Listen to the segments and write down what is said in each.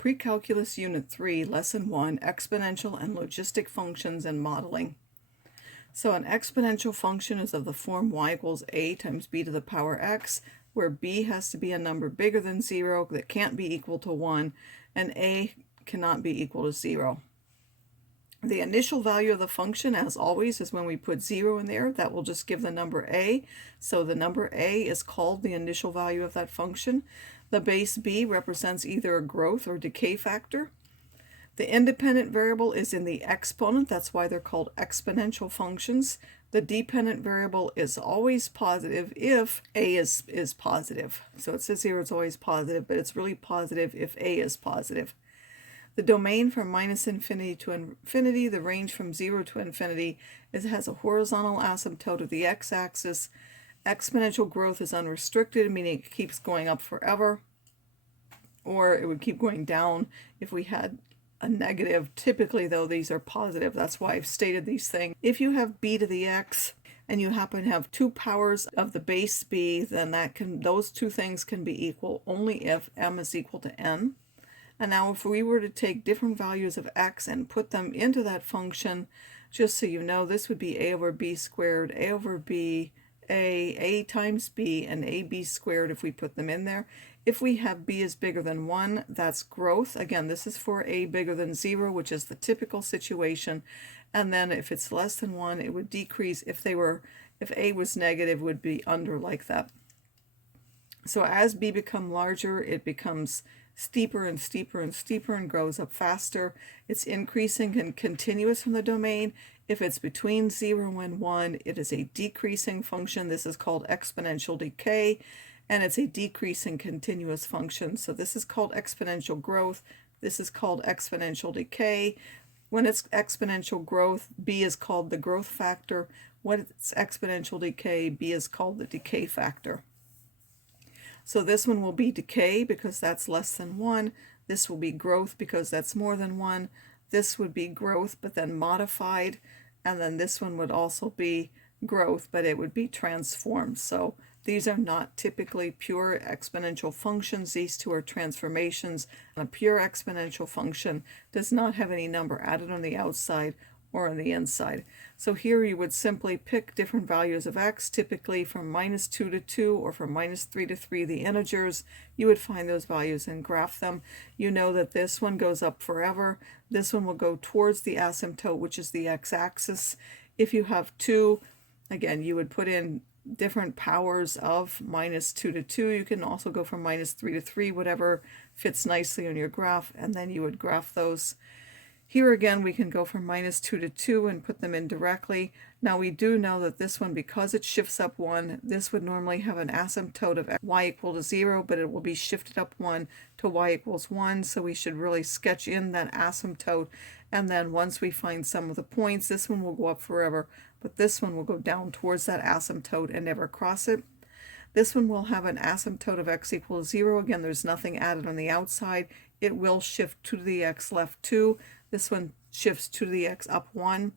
Pre-Calculus Unit 3, Lesson 1, Exponential and Logistic Functions and Modeling. So an exponential function is of the form y equals a times b to the power x, where b has to be a number bigger than 0 that can't be equal to 1, and a cannot be equal to 0. The initial value of the function, as always, is when we put 0 in there. That will just give the number a. So the number a is called the initial value of that function. The base b represents either a growth or decay factor. The independent variable is in the exponent. That's why they're called exponential functions. The dependent variable is always positive if a is positive. So it says here it's always positive, but it's really positive if a is positive. The domain from minus infinity to infinity, the range from 0 to infinity, has a horizontal asymptote of the x-axis. Exponential growth is unrestricted, meaning it keeps going up forever, or it would keep going down if we had a negative. Typically, though, these are positive. That's why I've stated these things. If you have b to the x and you happen to have two powers of the base b, then those two things can be equal only if m is equal to n. And now if we were to take different values of x and put them into that function, just so you know, this would be a over b squared, a over b, a times b, and ab squared if we put them in there. If we have b is bigger than 1, that's growth. Again, this is for a bigger than 0, which is the typical situation. And then if it's less than 1, it would decrease. If a was negative, it would be under like that. So as b become larger, it becomes steeper and steeper and steeper and grows up faster. It's increasing and continuous from the domain. If it's between 0 and 1, it is a decreasing function. This is called exponential decay, and it's a decreasing continuous function. So this is called exponential growth. This is called exponential decay. When it's exponential growth, b is called the growth factor. When it's exponential decay, b is called the decay factor. So this one will be decay because that's less than 1. This will be growth because that's more than 1. This would be growth but then modified. And then this one would also be growth, but it would be transformed. So these are not typically pure exponential functions. These two are transformations. A pure exponential function does not have any number added on the outside or on the inside. So here you would simply pick different values of x, typically from minus 2 to 2 or from minus 3 to 3, the integers. You would find those values and graph them. You know that this one goes up forever. This one will go towards the asymptote, which is the x-axis. If you have 2, again, you would put in different powers of minus 2 to 2. You can also go from minus 3 to 3, whatever fits nicely on your graph, and then you would graph those. Here again, we can go from minus 2 to 2 and put them in directly. Now we do know that this one, because it shifts up 1, this would normally have an asymptote of y equal to 0, but it will be shifted up 1 to y equals 1. So we should really sketch in that asymptote. And then once we find some of the points, this one will go up forever, but this one will go down towards that asymptote and never cross it. This one will have an asymptote of x equals 0. Again, there's nothing added on the outside. It will shift 2 to the x left 2. This one shifts 2 to the x up 1.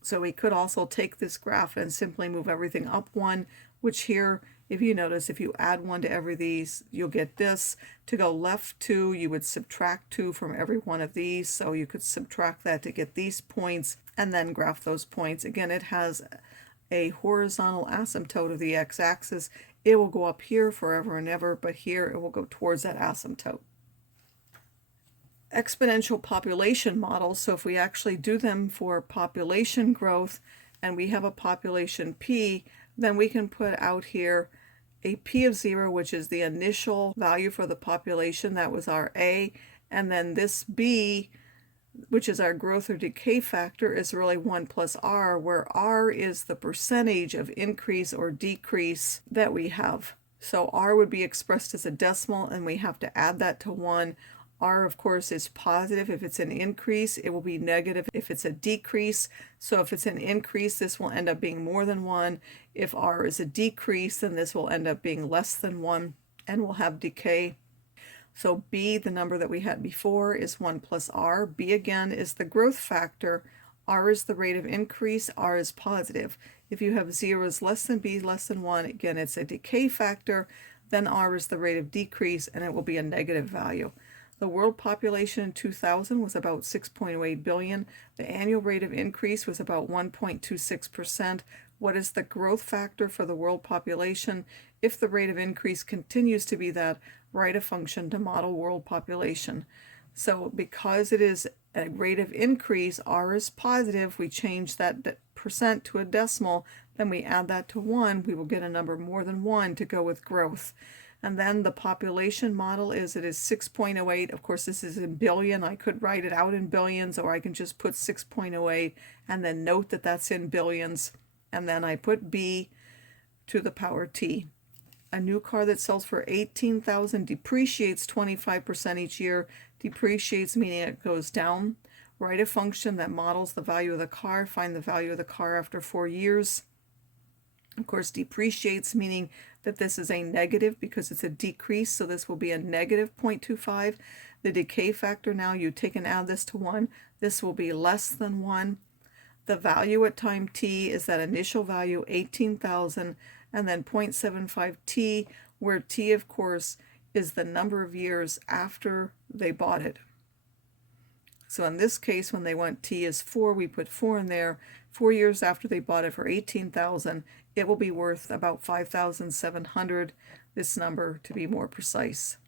So we could also take this graph and simply move everything up 1, which here, if you notice, if you add 1 to every these, you'll get this. To go left 2, you would subtract 2 from every one of these. So you could subtract that to get these points and then graph those points. Again, it has a horizontal asymptote of the x-axis. It will go up here forever and ever, but here it will go towards that asymptote. Exponential population models, so if we actually do them for population growth and we have a population p, then we can put out here a p of 0, which is the initial value for the population. That was our a, and then this b, which is our growth or decay factor, is really 1 plus r, where r is the percentage of increase or decrease that we have. So r would be expressed as a decimal, and we have to add that to 1. R, of course, is positive. If it's an increase, it will be negative if it's a decrease. So if it's an increase, this will end up being more than 1. If R is a decrease, then this will end up being less than 1, and we'll have decay. So B, the number that we had before, is 1 plus R. B, again, is the growth factor. R is the rate of increase. R is positive. If you have 0 is less than B less than 1, again, it's a decay factor. Then R is the rate of decrease, and it will be a negative value. The world population in 2000 was about 6.08 billion. The annual rate of increase was about 1.26%. What is the growth factor for the world population? If the rate of increase continues to be that, write a function to model world population. So because it is a rate of increase, r is positive, we change that percent to a decimal, then we add that to 1, we will get a number more than 1 to go with growth. And then the population model is, it is 6.08. Of course, this is in billion. I could write it out in billions, or I can just put 6.08 and then note that that's in billions. And then I put b to the power t. A new car that sells for $18,000 depreciates 25% each year. Depreciates meaning it goes down. Write a function that models the value of the car. Find the value of the car after 4 years. Of course, depreciates meaning that this is a negative because it's a decrease, so this will be a negative 0.25. The decay factor, now you take and add this to 1. This will be less than 1. The value at time t is that initial value, 18,000, and then 0.75t, where t, of course, is the number of years after they bought it. So in this case, when they want t is 4, we put 4 in there. 4 years after they bought it for 18,000, it will be worth about 5,700, this number to be more precise.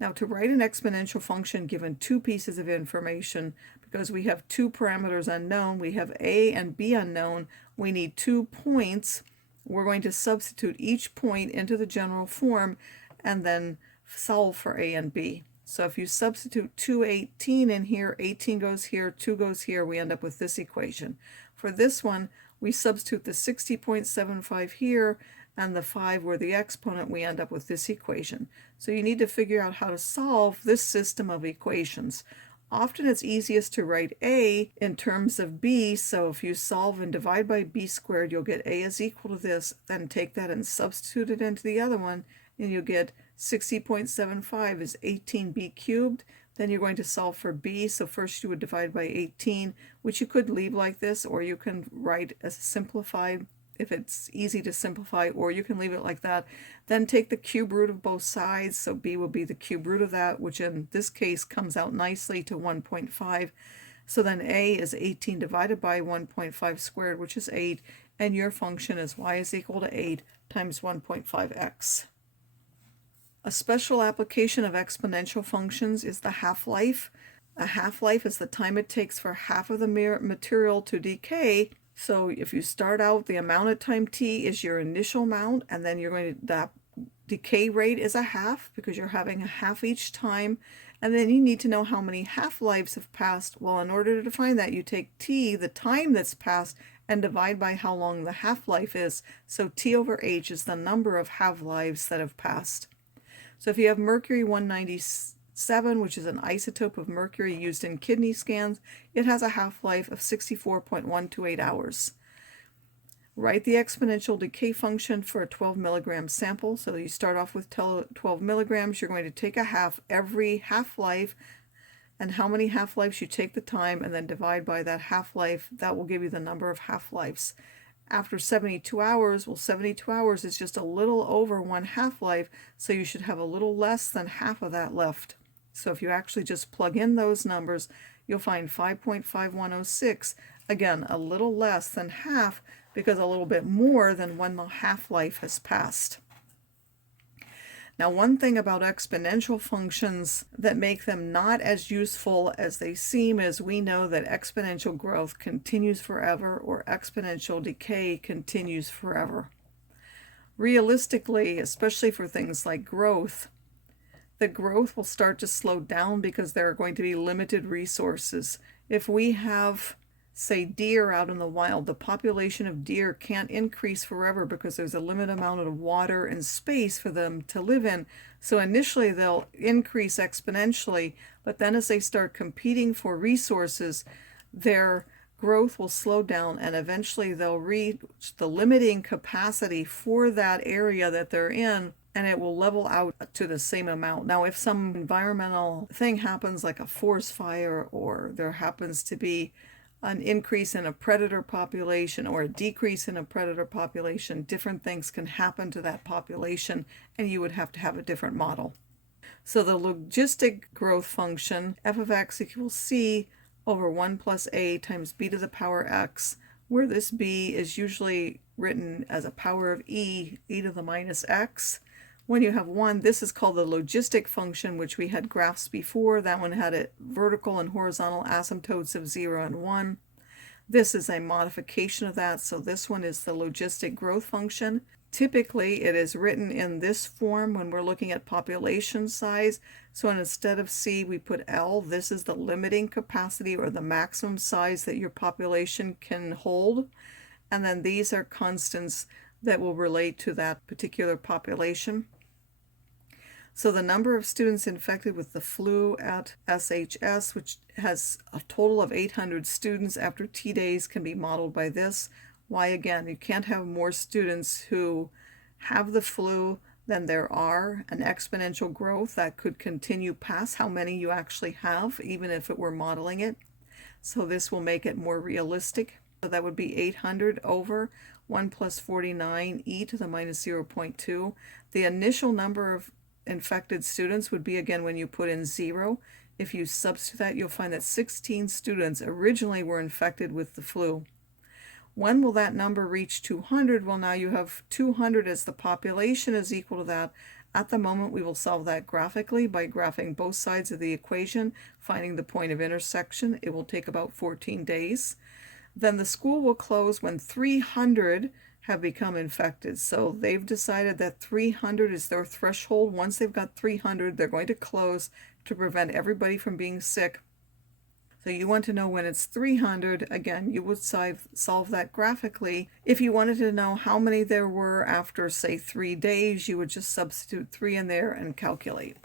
Now to write an exponential function given 2 pieces of information, because we have 2 parameters unknown, we have a and b unknown, we need 2 points. We're going to substitute each point into the general form and then solve for a and b. So if you substitute 218 in here, 18 goes here, 2 goes here, we end up with this equation. For this one, we substitute the 60.75 here and the 5 were the exponent, we end up with this equation. So you need to figure out how to solve this system of equations. Often it's easiest to write a in terms of b, so if you solve and divide by b squared, you'll get a is equal to this, then take that and substitute it into the other one, and you'll get 60.75 is 18b cubed. Then you're going to solve for b, so first you would divide by 18, which you could leave like this, or you can write as simplified if it's easy to simplify, or you can leave it like that. Then take the cube root of both sides, so b will be the cube root of that, which in this case comes out nicely to 1.5. So then a is 18 divided by 1.5 squared, which is 8, and your function is y is equal to 8 times 1.5x. A special application of exponential functions is the half-life. A half-life is the time it takes for half of the material to decay. So if you start out, the amount at time t is your initial amount, and then you're going to, that decay rate is a half because you're having a half each time, and then you need to know how many half-lives have passed. Well, in order to find that, you take t, the time that's passed, and divide by how long the half-life is. So t over h is the number of half-lives that have passed. So if you have mercury 197, which is an isotope of mercury used in kidney scans, it has a half-life of 64.128 hours. Write the exponential decay function for a 12 milligram sample. So you start off with 12 milligrams, you're going to take a half every half-life, and how many half-lives you take the time, and then divide by that half-life. That will give you the number of half-lives. After 72 hours, well, 72 hours is just a little over 1 half-life, so you should have a little less than half of that left. So if you actually just plug in those numbers, you'll find 5.5106, again, a little less than half, because a little bit more than when the half-life has passed. Now, one thing about exponential functions that make them not as useful as they seem is we know that exponential growth continues forever, or exponential decay continues forever. Realistically, especially for things like growth, the growth will start to slow down because there are going to be limited resources. If we have, say, deer out in the wild, the population of deer can't increase forever because there's a limited amount of water and space for them to live in. So initially they'll increase exponentially, but then as they start competing for resources, their growth will slow down, and eventually they'll reach the limiting capacity for that area that they're in, and it will level out to the same amount. Now, if some environmental thing happens, like a forest fire, or there happens to be an increase in a predator population or a decrease in a predator population, different things can happen to that population, and you would have to have a different model. So the logistic growth function, f of x equals c over 1 plus a times b to the power x, where this b is usually written as a power of e to the minus x. When you have 1, this is called the logistic function, which we had graphs before. That one had a vertical and horizontal asymptotes of 0 and 1. This is a modification of that, so this one is the logistic growth function. Typically, it is written in this form when we're looking at population size. So instead of C, we put L. This is the limiting capacity or the maximum size that your population can hold. And then these are constants that will relate to that particular population. So the number of students infected with the flu at SHS, which has a total of 800 students after T days, can be modeled by this. Why, again, you can't have more students who have the flu than there are an exponential growth that could continue past how many you actually have, even if it were modeling it. So this will make it more realistic. So that would be 800 over 1 plus 49 e to the minus 0.2. The initial number of infected students would be, again, when you put in 0. If you substitute that, you'll find that 16 students originally were infected with the flu. When will that number reach 200? Well, now you have 200 as the population is equal to that. At the moment, we will solve that graphically by graphing both sides of the equation, finding the point of intersection. It will take about 14 days. Then the school will close when 300 have become infected. So they've decided that 300 is their threshold. Once they've got 300, they're going to close to prevent everybody from being sick. So you want to know when it's 300. Again, you would solve that graphically. If you wanted to know how many there were after, say, 3 days, you would just substitute 3 in there and calculate.